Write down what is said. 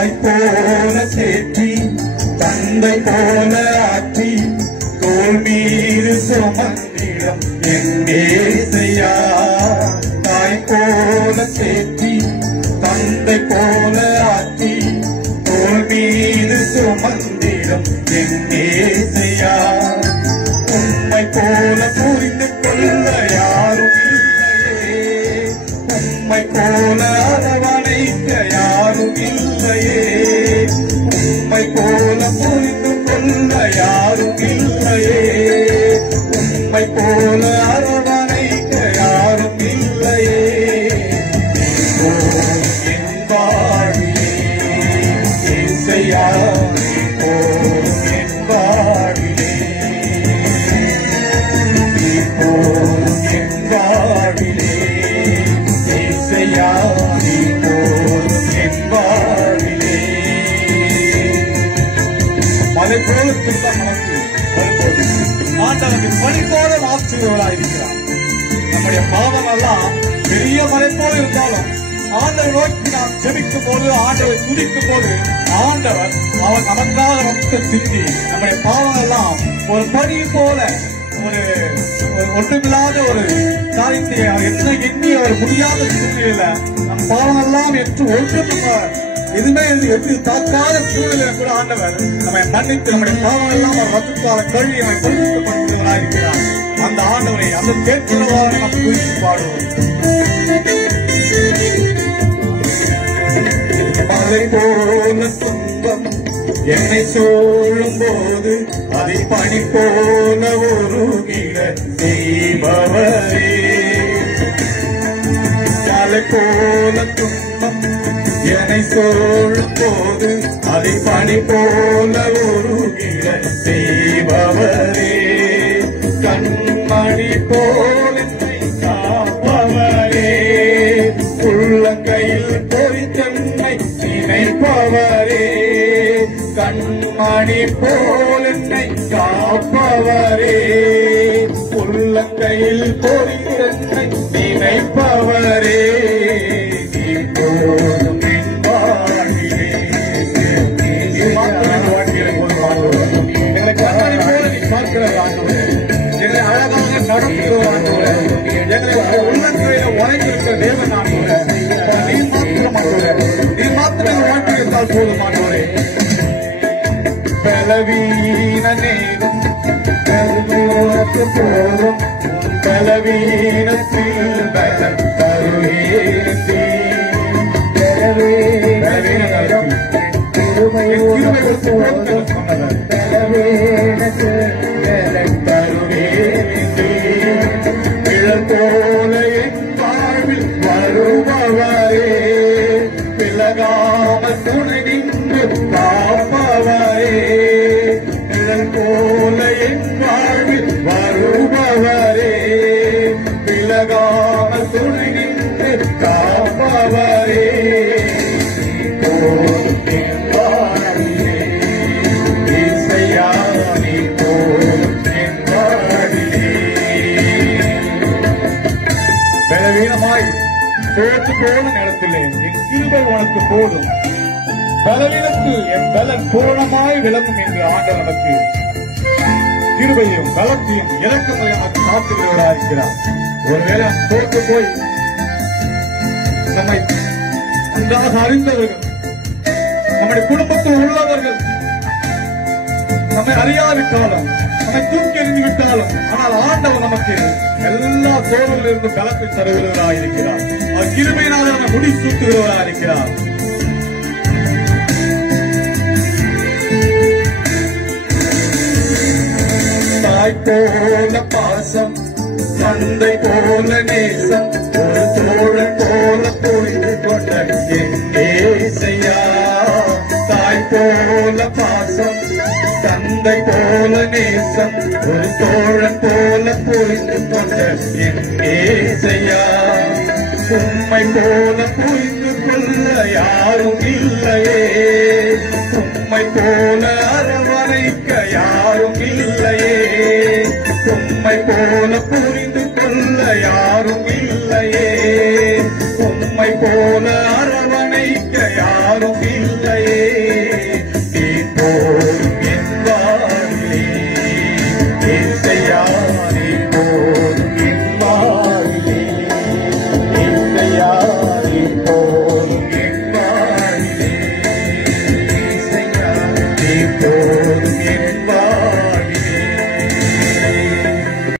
தாய் போல தேற்றி தந்தை போல ஆற்றி தோள் மீது சுமந்திடம் என் ஏசையா. தாய் போல தேற்றி தந்தை போல ஆற்றி தோள் மீது சுமந்திடம் என் ஏசையா. உம்மை போல புரிந்து கொள்ள யாரும் இல்லையே, உம்மை போல அரவணைக்க யாரும் இல்லையே, உம்மை போல புரிந்து கொள்ள யாரும் இல்லையே, உம்மை போல அரவணைக்க யாரும் இல்லையே. என் வாழ்விலே இசையா என் வாழ்விலே, என் வாழ்விலே இசையா என் வாழ்விலே. மலை போல துன்பம் நமக்கு வரும்போது ஆண்டவனுக்கு பனி போல மாற்றுகிறவராயிருக்கிறார். நம்முடைய பாவம் எல்லாம் பெரிய மலை போல இருந்தாலும் ஆண்டவர் நோக்கி நாம் ஜெபிக்கும் போது, ஆண்டவரை துதிக்கும் போது ஆண்டவர் அவர் நமக்காக ரத்தம் சிந்தி நம்முடைய பாவம் எல்லாம் ஒரு பனி போல ஒரு ஒன்றுமில்லாத ஒரு காரியத்தை என்ன எண்ணி அவர் முடியாத சூழ்நிலையில நம் பாவம் எல்லாம் என்று ஒன்றும் எதுவுமே எப்படி தாக்காத சூழ்நிலை கூட ஆண்டவர் நம்மை மன்னித்து நம்முடைய பாவம் எல்லாம் அவர் ரத்தத்தால் கழுவி நம்மை பரிசுத்தப்படுத்துவதாயிருக்கிறார். அந்த ஆண்டவரை அந்த கேட்கிறவாறு நாம் குறித்து பாடுவோம். மலை போல துன்பம் என்னை சூழும் போது அதை பனி போல உருகிட செய்பவரே. மலை போல துன்பம் என்னை சூழும் போது அதை பனி போல உருகிட செய்பவரே. கண்மணி போல் என்னை காப்பவரே, உள்ளங்கையில் பொறித்தன்னை நினைப்பவரே. கண்மணி போல் என்னை காப்பவரே, உள்ளங்கையில் பொறித்தன்னை நினைப்பவரே. இப்போதும் என் வாழ்விலே எங்களை கண்ணாடி போல நீ பார்க்கிறது ஆண்டவரே, எங்களை அழகாக நடத்துகிற ஆண்டவரே, எங்களை உள்ளங்கையில உழைத்திருக்கிற தேவன் ஆண்டவரே, நீ மாத்திரம் ஆண்டவரே, நீ மாத்திரம் வாழ்க்கை இருந்தால் போதும் ஆண்டவரே. பலவீன நேரம் போதும் பலவீனத்தில் பலம் தருவேந்தி போல என் வாழ்வில் வருபவரே, விலகாமல் துணை நின்று காப்பவரே. போல என் வாழ்வில் வருபவரே, விலகாமல் துணை நின்று காப்பவரே. பலவீனமாய் தோற்று போன நேரத்திலே என் கிருபை உனக்கு போதும், பலவீனத்தில் என் பலன் பூரணமாய் விளங்கும் என்று ஆண்டவர் நமக்கு கிருபையும் பலத்தையும் இலக்கமும் நமக்கு காத்துகிறவராயிருக்கிறார். ஒருவேளை தோற்று போய் நம்மை நன்றாக அறிந்தவர்கள், நம்முடைய குடும்பத்தில் உள்ளவர்கள் நம்மை அறியாவிட்டாலும், நம்மை தூக்கி எறிந்து விட்டாலும், ஆனால் ஆண்டவர் நமக்கு எல்லா சோழர்களிலிருந்து பலத்தை தருகிறவராயிருக்கிறார். அவர் கிருபையினால் நம்மை முடி சூட்டுகிறவராயிருக்கிறார். தாய் போல பாசம், தந்தை போல நேசம், ஒரு தோழன் போல புரிந்து கொண்ட என் ஏசையா. தாய் போல பாசம், தந்தை போல நேசம், ஒரு தோழன் போல புரிந்து கொண்ட என் ஏசையா. உம்மை போல புரிந்து கொள்ள யாரும் இல்லையே, உம்மை போல அரவணைக்க யாரும் இல்லையே, உம்மை போல புரிந்து கொள்ள யாரும் இல்லையே, உம்மை போல அரவணைக்க யாரும் இல்லையே. இயேசு